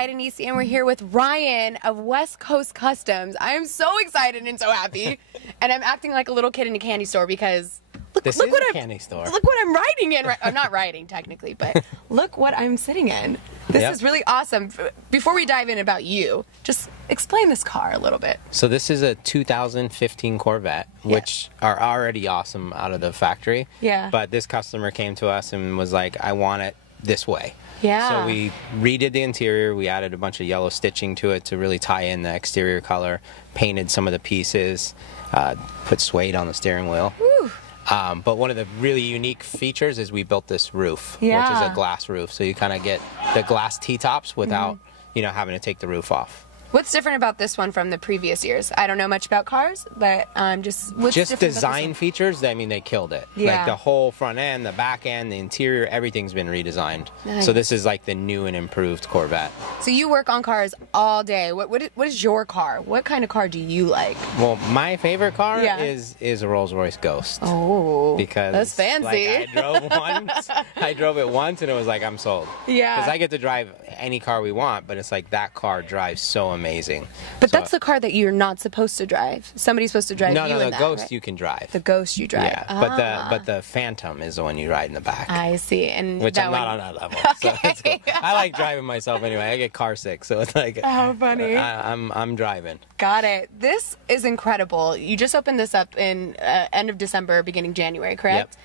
Idenisi, and we're here with Ryan of West Coast Customs. I am so excited and so happy, and I'm acting like a little kid in a candy store because look what I'm riding in. I'm not riding technically, but look what I'm sitting in. This is really awesome. Before we dive in about you, just explain this car a little bit. So this is a 2015 Corvette, which are already awesome out of the factory. Yeah. But this customer came to us and was like, I want it this way. Yeah. So we redid the interior. We added a bunch of yellow stitching to it to really tie in the exterior color. Painted some of the pieces. Put suede on the steering wheel. Woo. But one of the really unique features is we built this roof, which is a glass roof. So you kind of get the glass T-tops without, you know, having to take the roof off. What's different about this one from the previous years? I don't know much about cars, but just what's just different design features. I mean, they killed it. Yeah. Like the whole front end, the back end, the interior, everything's been redesigned. Nice. So this is like the new and improved Corvette. So you work on cars all day. What is your car? What kind of car do you like? Well, my favorite car is a Rolls-Royce Ghost. Oh, because that's fancy. Like, I drove it once, and it was like, I'm sold. Yeah. Because I get to drive any car we want, but it's like that car drives so amazing. But that's the car that you're not supposed to drive. Somebody's supposed to drive you in that. No, the Ghost right? you can drive. The Ghost you drive. Yeah, but the Phantom is the one you ride in the back. I see, and which that I'm one... not on that level. So it's cool. I like driving myself anyway. I get car sick, so it's like how funny. I'm driving. Got it. This is incredible. You just opened this up in end of December, beginning January, correct?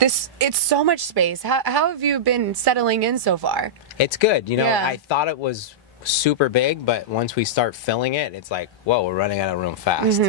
Yep. It's so much space. How have you been settling in so far? It's good. You know, I thought it was super big, but once we start filling it, it's like, whoa, we're running out of room fast.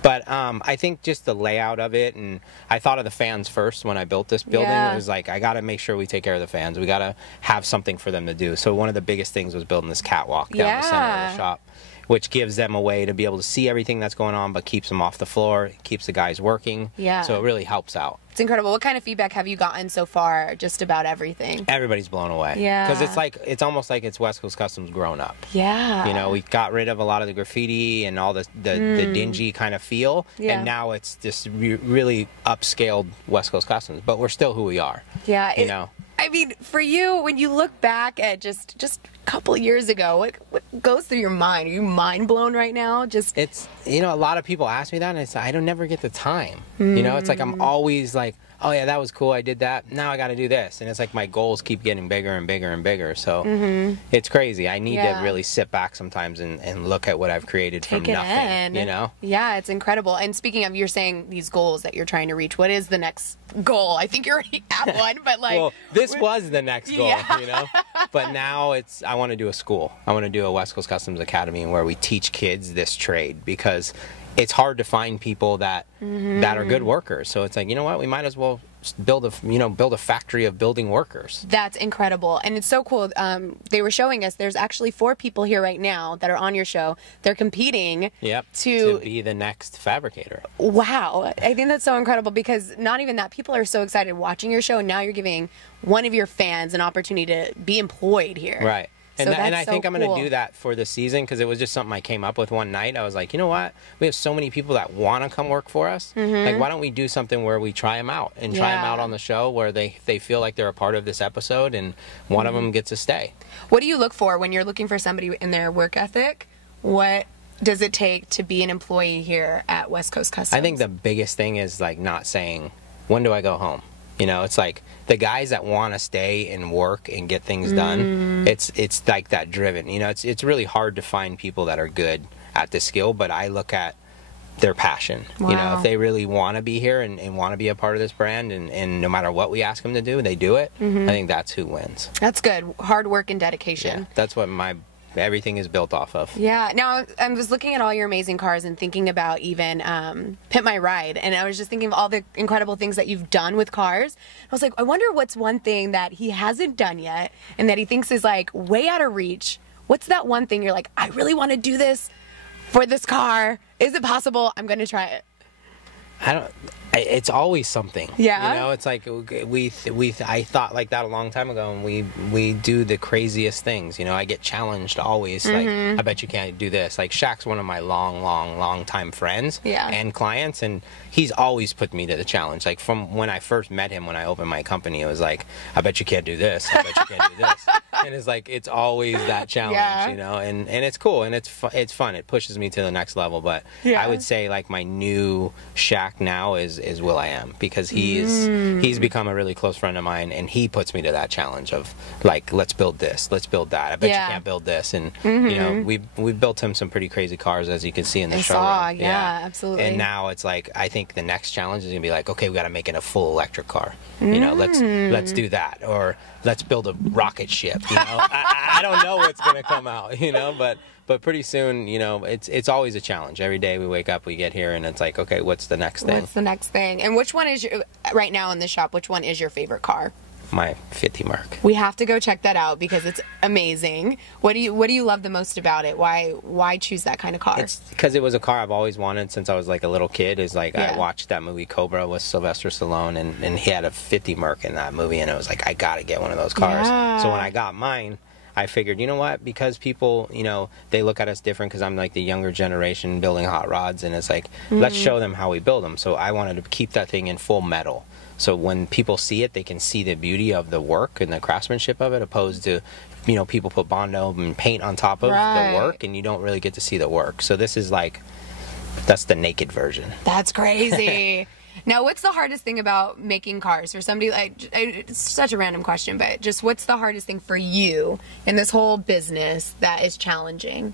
But I think just the layout of it, and I thought of the fans first when I built this building. It was like, I got to make sure we take care of the fans. We got to have something for them to do. So one of the biggest things was building this catwalk down the center of the shop, which gives them a way to be able to see everything that's going on, but keeps them off the floor, keeps the guys working. Yeah. So it really helps out. It's incredible. What kind of feedback have you gotten so far just about everything? Everybody's blown away. Yeah. Because it's almost like it's West Coast Customs grown up. Yeah. You know, we got rid of a lot of the graffiti and all the dingy kind of feel. Yeah. And now it's this really upscaled West Coast Customs. But we're still who we are. Yeah. You know. I mean, for you, when you look back at just a couple of years ago, what goes through your mind? Are you mind blown right now? It's, you know, a lot of people ask me that, and I don't never get the time. You know, it's like I'm always like, oh yeah, that was cool, I did that, now I got to do this. And it's like my goals keep getting bigger and bigger and bigger. So it's crazy. I need to really sit back sometimes and look at what I've created from nothing, you know? Yeah, it's incredible. And speaking of, you're saying these goals that you're trying to reach, what is the next goal? I think you're already at one, but like... Well, this was the next goal, you know? But now I want to do a school. I want to do a West Coast Customs Academy where we teach kids this trade, because it's hard to find people that are good workers. So it's like, you know what, we might as well build a factory of building workers. That's incredible. And it's so cool. They were showing us there's actually 4 people here right now that are on your show. They're competing to be the next fabricator. Wow. I think that's so incredible, because not even that, people are so excited watching your show, and now you're giving one of your fans an opportunity to be employed here. Right. And, so I think I'm going to do that for the season, because it was just something I came up with one night. I was like, you know what? We have so many people that want to come work for us. Like, why don't we do something where we try them out and try them out on the show, where they feel like they're a part of this episode, and one of them gets to stay. What do you look for when you're looking for somebody in their work ethic? What does it take to be an employee here at West Coast Customs? I think the biggest thing is like not saying, when do I go home? You know, it's like the guys that want to stay and work and get things done, it's like that driven. You know, it's really hard to find people that are good at this skill, but I look at their passion. Wow. You know, if they really want to be here and want to be a part of this brand, and no matter what we ask them to do, they do it, I think that's who wins. That's good. Hard work and dedication. Yeah, that's what everything is built off of. Yeah. Now, I was looking at all your amazing cars and thinking about even Pimp My Ride, and I was just thinking of all the incredible things that you've done with cars. I was like, I wonder what's one thing that he hasn't done yet and that he thinks is like way out of reach. What's that one thing you're like, I really want to do this for this car? Is it possible? I'm going to try it. It's always something. Yeah. You know, it's like I thought like that a long time ago, and we do the craziest things. You know, I get challenged always. Like, I bet you can't do this. Like, Shaq's one of my long time friends and clients, and he's always put me to the challenge. Like, from when I first met him, when I opened my company, it was like, I bet you can't do this. I bet you can't do this. And it's like, it's always that challenge, you know, and it's cool, and it's fun. It pushes me to the next level. But I would say like my new Shaq now is Will.i.am, because he's become a really close friend of mine, and he puts me to that challenge of like, let's build this, let's build that. I bet you can't build this. And you know, we've built him some pretty crazy cars, as you can see in the showroom. Yeah, absolutely. And now it's like, I think the next challenge is gonna be like, okay, we got to make it a full electric car. You know, let's do that, or let's build a rocket ship. You know, I don't know what's gonna come out. You know, but pretty soon, you know, it's always a challenge. Every day we wake up, we get here, and it's like, okay, what's the next thing? What's the next thing? And which one is right now in the shop? Which one is your favorite car? My 50 Mark. We have to go check that out because it's amazing. What do you love the most about it? Why choose that kind of car? It's because it was a car I've always wanted since I was like a little kid. Is like, I watched that movie Cobra with Sylvester Stallone, and he had a 50 Merc in that movie, and it was like, I gotta get one of those cars. So when I got mine, I figured, you know what, because people, you know, they look at us different, because I'm like the younger generation building hot rods, and it's like, let's show them how we build them. So I wanted to keep that thing in full metal. So when people see it, they can see the beauty of the work and the craftsmanship of it, opposed to, you know, people put Bondo and paint on top of the work, and you don't really get to see the work. So this is like, that's the naked version. That's crazy. Now, what's the hardest thing about making cars for somebody like, it's such a random question, but just what's the hardest thing for you in this whole business that is challenging?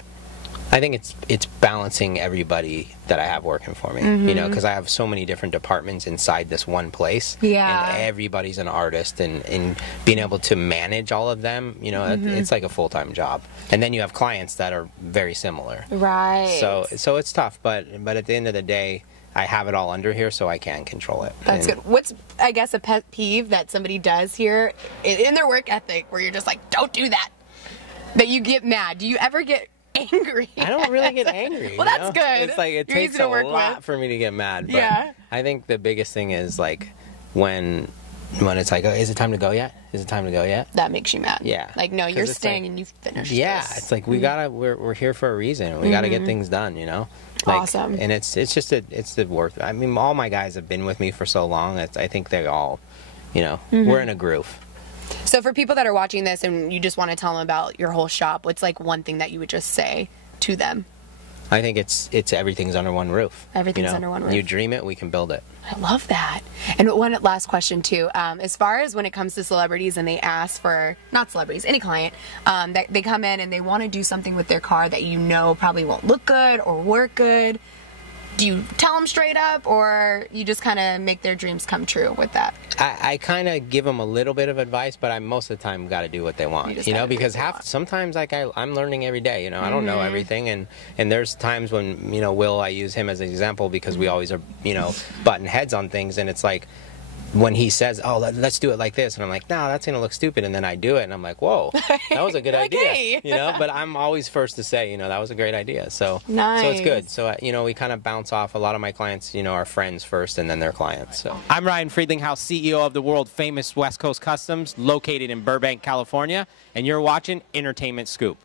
I think it's balancing everybody that I have working for me, you know, because I have so many different departments inside this one place, and everybody's an artist, and being able to manage all of them, you know, it's like a full-time job. And then you have clients that are very similar, right? So it's tough, but at the end of the day, I have it all under here, so I can control it. That's good. What's, I guess, a pet peeve that somebody does here in their work ethic where you're just like, don't do that, that you get mad? Do you ever get angry? I don't really get angry. Well, that's good. It's like, it takes a lot for me to get mad. But I think the biggest thing is like when it's like, oh, is it time to go yet? Is it time to go yet? That makes you mad. Yeah. Like, no, you're staying, like, and you've finished this. It's like, we're here for a reason. We gotta get things done, you know? Like, awesome. And it's the worth. I mean, all my guys have been with me for so long. I think they all, you know, we're in a groove. So for people that are watching this and you just want to tell them about your whole shop, what's like one thing that you would just say to them? I think it's everything's under one roof. Everything's under one roof. You dream it, we can build it. I love that. And one last question too. As far as when it comes to celebrities and they ask for, not celebrities, any client, that they come in and they want to do something with their car that you know probably won't look good or work good, do you tell them straight up, or you just kind of make their dreams come true with that? I kind of give them a little bit of advice, but I most of the time got to do what they want, you know, because sometimes like I'm learning every day, you know, I don't know everything, and there's times when, you know, I use him as an example because we always are, you know, butting heads on things, and it's like, when he says, oh, let's do it like this, and I'm like, no, that's going to look stupid, and then I do it, and I'm like, whoa, that was a good idea, you know, but I'm always first to say, you know, that was a great idea, so so it's good. So, you know, we kind of bounce off. A lot of my clients, you know, are friends first, and then they're clients. So I'm Ryan Friedlinghaus, CEO of the world-famous West Coast Customs, located in Burbank, California, and you're watching Entertainment Scoop.